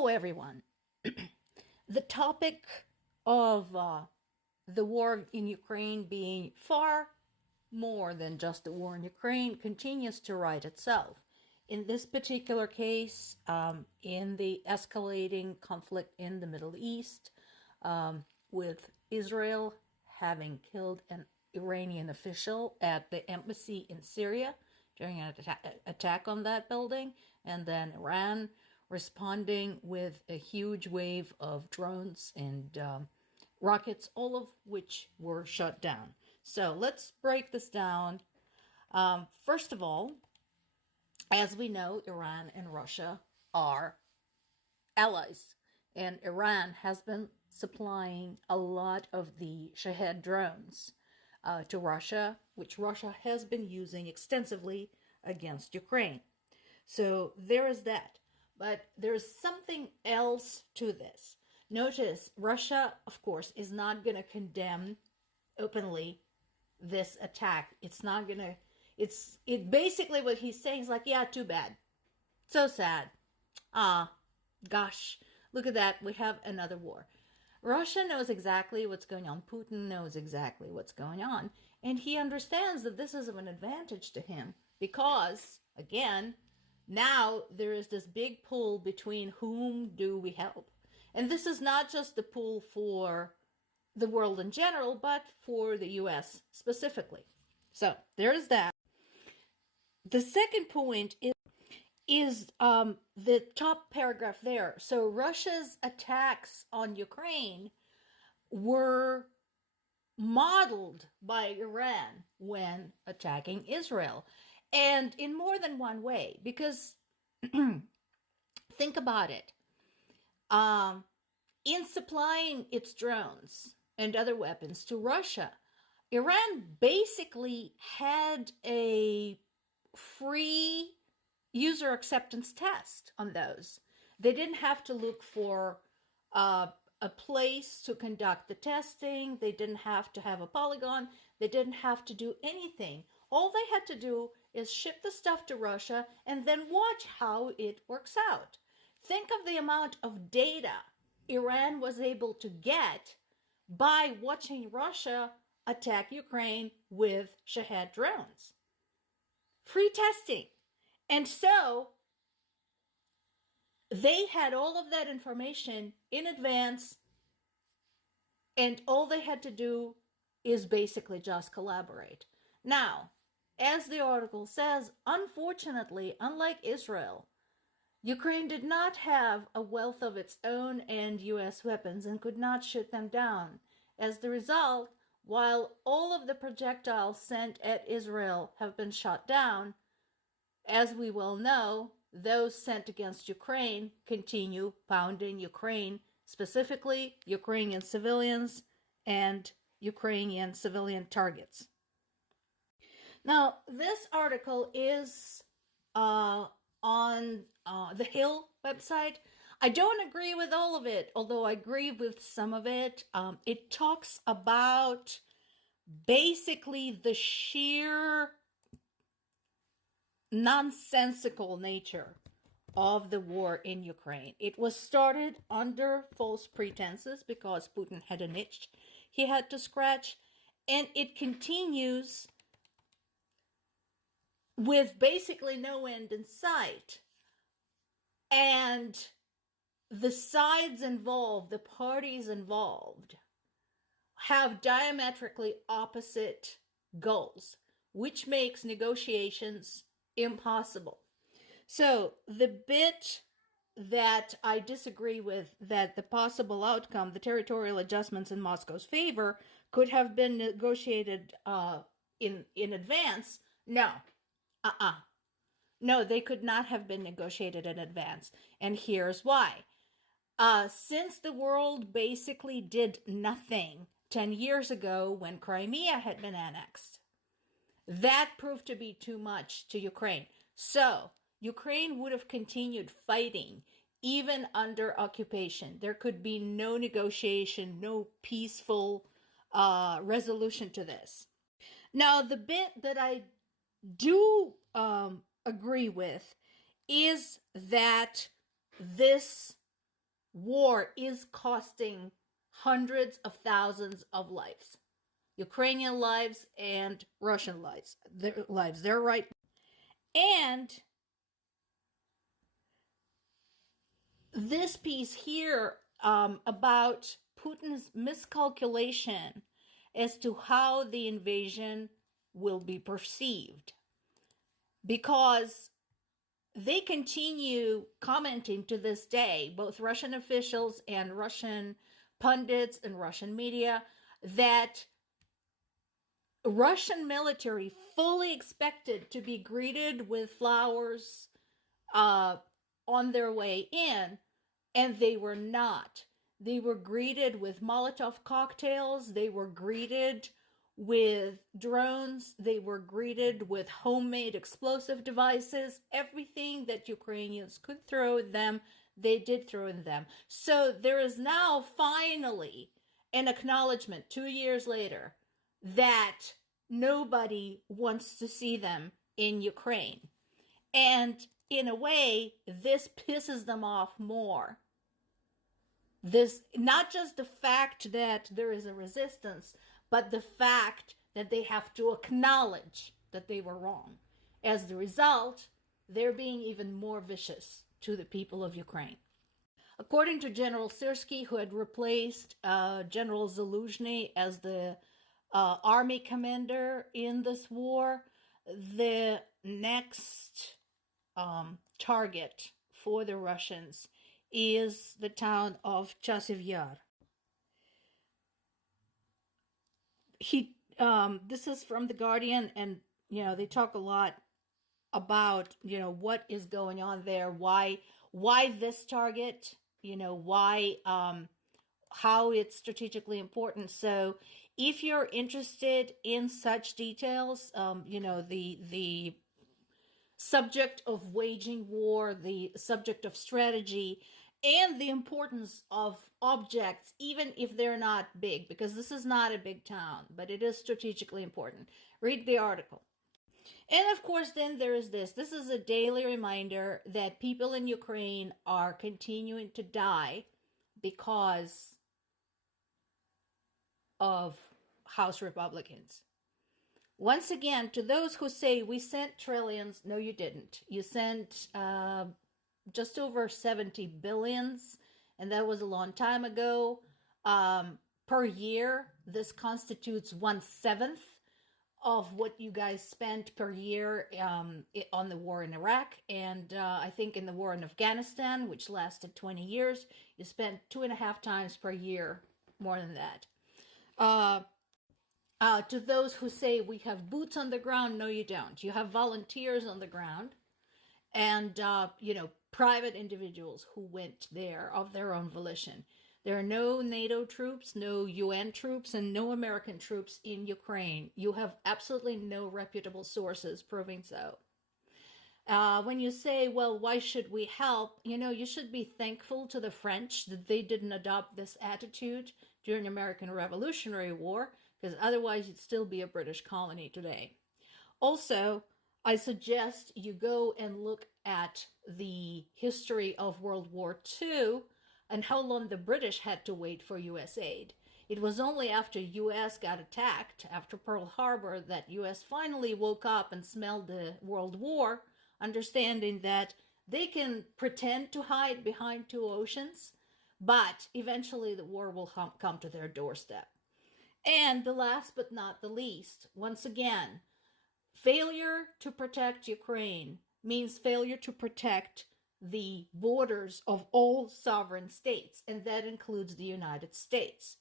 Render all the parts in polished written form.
Hello, everyone. The topic of the war in Ukraine being far more than just the war in Ukraine continues to write itself. In this particular case, in the escalating conflict in the Middle East, with Israel having killed an Iranian official at the embassy in Syria during an attack on that building, and then Iran responding with a huge wave of drones and rockets, all of which were shut down. So let's break this down. First of all, as we know, Iran and Russia are allies, and Iran has been supplying a lot of the Shahed drones to Russia, which Russia has been using extensively against Ukraine. So there is that. But there's something else to this. Notice, Russia, of course, is not going to condemn openly this attack. It's not going to, it basically what he's saying is like, yeah, too bad. So sad. Gosh, look at that. We have another war. Russia knows exactly what's going on. Putin knows exactly what's going on. And he understands that this is of an advantage to him because, again, now there is this big pull between whom do we help. And this is not just the pull for the world in general, but for the US specifically. So there is that. The second point is the top paragraph there. So Russia's attacks on Ukraine were modeled by Iran when attacking Israel. And in more than one way, because think about it. In supplying its drones and other weapons to Russia, Iran basically had a free user acceptance test on those. They didn't have to look for a place to conduct the testing. They didn't have to have a polygon. They didn't have to do anything. All they had to do is ship the stuff to Russia and then watch how it works out. Think of the amount of data Iran was able to get by watching Russia attack Ukraine with Shahed drones. Free testing. And so they had all of that information in advance, and all they had to do is basically just collaborate. Now, as the article says, unfortunately, unlike Israel, Ukraine did not have a wealth of its own and US weapons and could not shoot them down. As the result, while all of the projectiles sent at Israel have been shot down, as we well know, those sent against Ukraine continue pounding Ukraine, specifically Ukrainian civilians and Ukrainian civilian targets. Now, this article is on the Hill website. I don't agree with all of it, although I agree with some of it. It talks about basically the sheer nonsensical nature of the war in Ukraine. It was started under false pretenses because Putin had an itch he had to scratch, and it continues with basically no end in sight. And the sides involved, the parties involved, have diametrically opposite goals, which makes negotiations impossible. So the bit that I disagree with, that the possible outcome, the territorial adjustments in Moscow's favor, could have been negotiated in advance, no. No, they could not have been negotiated in advance. And here's why. Since the world basically did nothing 10 years ago when Crimea had been annexed, that proved to be too much to Ukraine. So Ukraine would have continued fighting even under occupation. There could be no negotiation, no peaceful resolution to this. Now, the bit that I do agree with is that this war is costing hundreds of thousands of lives. Ukrainian lives and Russian lives. Their lives. They're right. And this piece here about Putin's miscalculation as to how the invasion will be perceived. Because they continue commenting to this day, both Russian officials and Russian pundits and Russian media, that Russian military fully expected to be greeted with flowers on their way in, and they were not. They were greeted with Molotov cocktails. They were greeted with drones. They were greeted with homemade explosive devices. Everything that Ukrainians could throw at them, they did throw at them. So there is now finally an acknowledgement 2 years later that nobody wants to see them in Ukraine. And in a way, this pisses them off more. This, not just the fact that there is a resistance, but the fact that they have to acknowledge that they were wrong. As the result, they're being even more vicious to the people of Ukraine. According to General Syrskyi, who had replaced General Zaluzhny as the army commander in this war, the next target for the Russians is the town of Chasiv Yar. This is from The Guardian, and they talk a lot about what is going on there, why this target, why how it's strategically important. So if you're interested in such details, the subject of waging war, the subject of strategy, and the importance of objects, even if they're not big, because this is not a big town, but it is strategically important. Read the article. And of course, then there is this. This is a daily reminder that people in Ukraine are continuing to die because of House Republicans. Once again, to those who say we sent trillions, no, you didn't. You sent just over 70 billions, and that was a long time ago. Per year, this constitutes 1/7 of what you guys spent per year on the war in Iraq. And I think in the war in Afghanistan, which lasted 20 years, you spent 2.5 times per year more than that. To those who say we have boots on the ground, no, you don't. You have volunteers on the ground and, private individuals who went there of their own volition. There are no NATO troops, no UN troops, and no American troops in Ukraine. You have absolutely no reputable sources proving so. When you say, well, why should we help? You should be thankful to the French that they didn't adopt this attitude during the American Revolutionary War, because otherwise you'd still be a British colony today. Also, I suggest you go and look at the history of World War II and how long the British had to wait for U.S. aid. It was only after U.S. got attacked, after Pearl Harbor, that U.S. finally woke up and smelled the World War, understanding that they can pretend to hide behind two oceans, but eventually the war will come to their doorstep. And the last but not the least, once again, failure to protect Ukraine means failure to protect the borders of all sovereign states, and that includes the United States.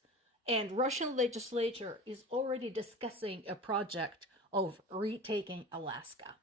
And Russian legislature is already discussing a project of retaking Alaska.